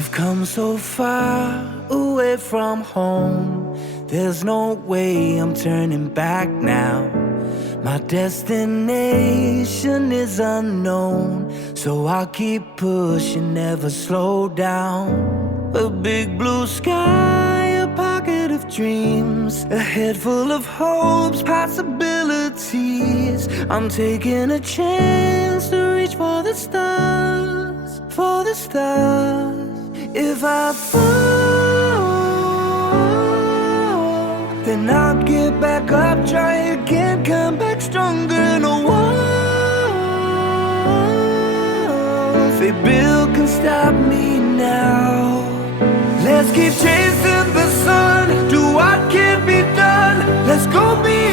I've come so far away from home. There's no way I'm turning back now. My destination is unknown, so I'll keep pushing, never slow down. A big blue sky, a pocket of dreams, a head full of hopes, possibilities. I'm taking a chance to reach for the stars, for the stars. If I fall, then I'll get back up, try again, come back stronger. No walls they build can stop me now. Let's keep chasing the sun, do what can be done. Let's go beyond